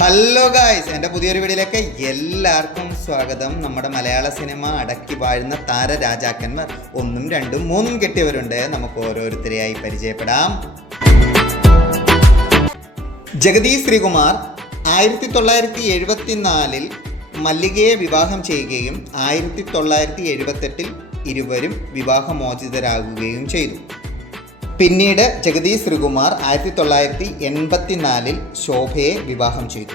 Hello guys എന്റെ പുതിയൊരു വീഡിയോയിലേക്ക് എല്ലാവർക്കും സ്വാഗതം. നമ്മുടെ മലയാള സിനിമ അടക്കി വാഴുന്ന താരരാജാക്കന്മാർ ഒന്നും രണ്ടും മൂന്നും കെട്ടിയവരുണ്ട്. നമുക്ക് ഓരോരുത്തരെയായി പരിചയപ്പെടാം. ജഗതി ശ്രീകുമാർ ആയിരത്തി തൊള്ളായിരത്തി എഴുപത്തിനാലിൽ മല്ലികയെ വിവാഹം ചെയ്യുകയും ആയിരത്തി തൊള്ളായിരത്തി എഴുപത്തെട്ടിൽ ഇരുവരും വിവാഹമോചിതരാകുകയും ചെയ്തു. പിന്നീട് ജഗദീഷ് ശ്രീകുമാർ ആയിരത്തി തൊള്ളായിരത്തി എൺപത്തിനാലിൽ ശോഭയെ വിവാഹം ചെയ്തു.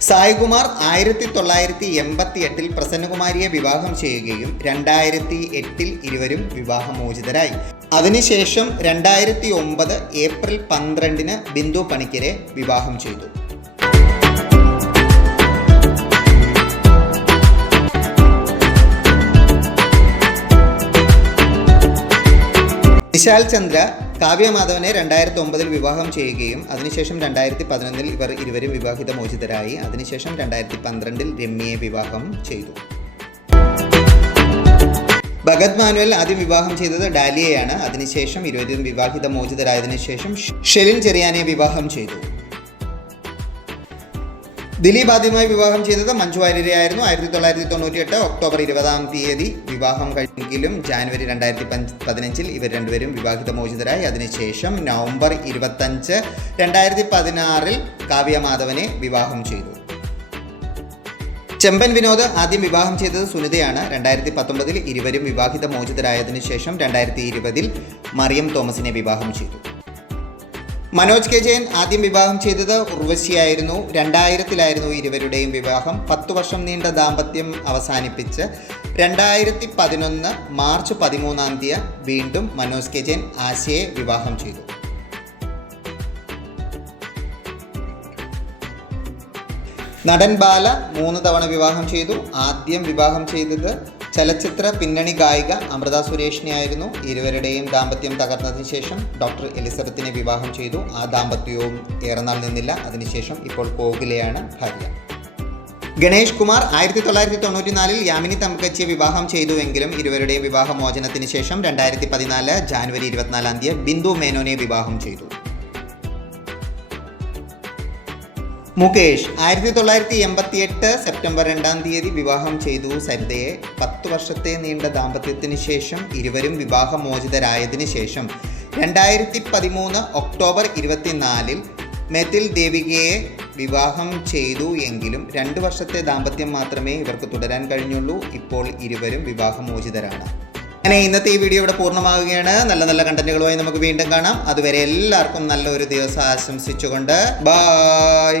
സായികുമാർ ആയിരത്തി തൊള്ളായിരത്തി എൺപത്തി എട്ടിൽ പ്രസന്നകുമാരിയെ വിവാഹം ചെയ്യുകയും രണ്ടായിരത്തി എട്ടിൽ ഇരുവരും വിവാഹമോചിതരായി. അതിനുശേഷം രണ്ടായിരത്തി ഒമ്പത് ഏപ്രിൽ പന്ത്രണ്ടിന് ബിന്ദു പണിക്കരെ വിവാഹം ചെയ്തു. നിശാൽ ചന്ദ്ര കാവ്യമാധവനെ രണ്ടായിരത്തി ഒമ്പതിൽ വിവാഹം ചെയ്യുകയും അതിനുശേഷം രണ്ടായിരത്തി പതിനൊന്നിൽ ഇവർ ഇരുവരും വിവാഹിത മോചിതരായി അതിനുശേഷം രണ്ടായിരത്തി പന്ത്രണ്ടിൽ രമ്യയെ വിവാഹം ചെയ്തു. ഭഗത് മാനുവൽ ആദ്യം വിവാഹം ചെയ്തത് ഡാലിയയാണ്. അതിനുശേഷം ഇരുവരും വിവാഹിത മോചിതരായതിനു ശേഷം ഷെലിൻ ചെറിയാനെ വിവാഹം ചെയ്തു. ദിലീപ് ആദ്യമായി വിവാഹം ചെയ്തത് മഞ്ജു വാര്യരെയായിരുന്നു. ആയിരത്തി തൊള്ളായിരത്തി തൊണ്ണൂറ്റി എട്ട് ഒക്ടോബർ ഇരുപതാം തീയതി വിവാഹം കഴിഞ്ഞെങ്കിലും ജാനുവരി രണ്ടായിരത്തി പതിനഞ്ചിൽ ഇവർ രണ്ടുപേരും വിവാഹിത മോചിതരായി. അതിനുശേഷം നവംബർ ഇരുപത്തഞ്ച് രണ്ടായിരത്തി പതിനാറിൽ കാവ്യ മാധവനെ വിവാഹം ചെയ്തു. ചെമ്പൻ വിനോദ് ആദ്യം വിവാഹം ചെയ്തത് സുനിതയാണ്. രണ്ടായിരത്തി പത്തൊമ്പതിൽ ഇരുവരും വിവാഹിത മോചിതരായതിനു ശേഷം രണ്ടായിരത്തി ഇരുപതിൽ മറിയം തോമസിനെ വിവാഹം ചെയ്തു. മനോജ് കെ ജയൻ ആദ്യം വിവാഹം ചെയ്തത് ഉർവശിയായിരുന്നു. രണ്ടായിരത്തിലായിരുന്നു ഇരുവരുടെയും വിവാഹം. പത്ത് വർഷം നീണ്ട ദാമ്പത്യം അവസാനിപ്പിച്ച് രണ്ടായിരത്തി പതിനൊന്ന് മാർച്ച് പതിമൂന്നാം തീയതി വീണ്ടും മനോജ് കെ ജയൻ ആശയെ വിവാഹം ചെയ്തു. നടൻ ബാല മൂന്ന് തവണ വിവാഹം ചെയ്തു. ആദ്യം വിവാഹം ചെയ്തത് ചലച്ചിത്ര പിന്നണി ഗായിക അമൃത സുരേഷിനെയായിരുന്നു ഇരുവരുടെയും ദാമ്പത്യം തകർന്നതിന് ശേഷം ഡോക്ടർ എലിസബത്തിനെ വിവാഹം ചെയ്തു. ആ ദാമ്പത്യവും ഏറെ നാൾ നിന്നില്ല. അതിനുശേഷം ഇപ്പോൾ കോകിലയാണ് ഭാര്യ. ഗണേഷ് കുമാർ ആയിരത്തി തൊള്ളായിരത്തി തൊണ്ണൂറ്റിനാലിൽ യാമിനി തമ്പക്കച്ചിയെ വിവാഹം ചെയ്തുവെങ്കിലും ഇരുവരുടെയും വിവാഹമോചനത്തിന് ശേഷം രണ്ടായിരത്തി പതിനാല് ജാനുവരി ഇരുപത്തിനാലാം തീയതി ബിന്ദു മേനോനെ വിവാഹം ചെയ്തു. മുകേഷ് ആയിരത്തി തൊള്ളായിരത്തി എൺപത്തി എട്ട് സെപ്റ്റംബർ രണ്ടാം തീയതി വിവാഹം ചെയ്തു. സരിതയെ പത്ത് വർഷത്തെ നീണ്ട ദാമ്പത്യത്തിന് ശേഷം ഇരുവരും വിവാഹമോചിതരായതിനു ശേഷം രണ്ടായിരത്തി പതിമൂന്ന് ഒക്ടോബർ ഇരുപത്തിനാലിൽ മെതിൽ ദേവികയെ വിവാഹം ചെയ്തു എങ്കിലും രണ്ട് വർഷത്തെ ദാമ്പത്യം മാത്രമേ ഇവർക്ക് തുടരാൻ കഴിഞ്ഞുള്ളൂ. ഇപ്പോൾ ഇരുവരും വിവാഹമോചിതരാണ്. അങ്ങനെ ഇന്നത്തെ ഈ വീഡിയോ ഇവിടെ പൂർണമാവുകയാണ്. നല്ല നല്ല കണ്ടന്റുകളുമായി നമുക്ക് വീണ്ടും കാണാം. അതുവരെ എല്ലാവർക്കും നല്ലൊരു ദിവസം ആശംസിച്ചുകൊണ്ട് ബായ്